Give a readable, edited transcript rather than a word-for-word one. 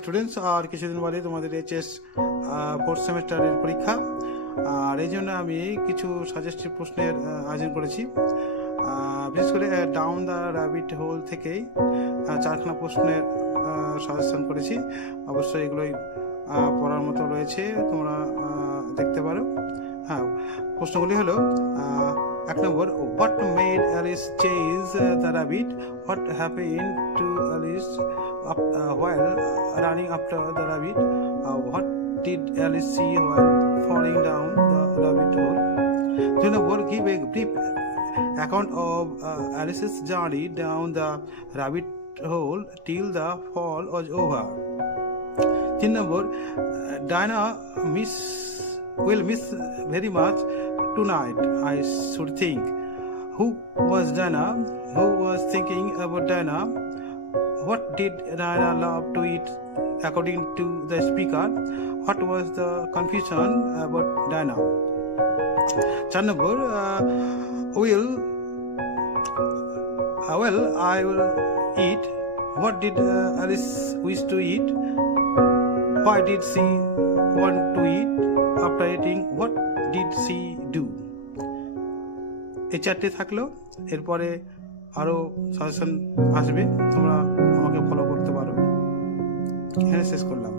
Students, আর কিছুদিন বাদে তোমাদের এইচএস ফোর্থ সেমিস্টারের পরীক্ষা, আর এই জন্য আমি কিছু সাজেস্টিভ প্রশ্নের আয়োজন করেছি। বিশেষ করে ডাউন দ্য র্যাবিট হোল থেকেই চারখানা প্রশ্নের সাজেশন করেছি। অবশ্যই এগুলোই পড়ার মতো রয়েছে, তোমরা দেখতে পারো। হ্যাঁ, প্রশ্নগুলি হলো: 1 number, what made Alice chase the rabbit? What happened to Alice while running after the rabbit? What did Alice see while falling down the rabbit hole? 2 number, give a brief account of Alice's journey down the rabbit hole till the fall was over. 3 number, Diana will miss very much tonight, I should think. Who was Diana? Who was thinking about Diana? What did Diana love to eat according to the speaker? What was the confusion about Diana? 4 number, I will eat. What did Alice wish to eat? Why did she want to eat? After eating, what did she do? এই চারটে থাকলো। এরপরে আরও suggestion আসবে, তোমরা আমাকে follow করতে পারো। এখানে শেষ করলাম।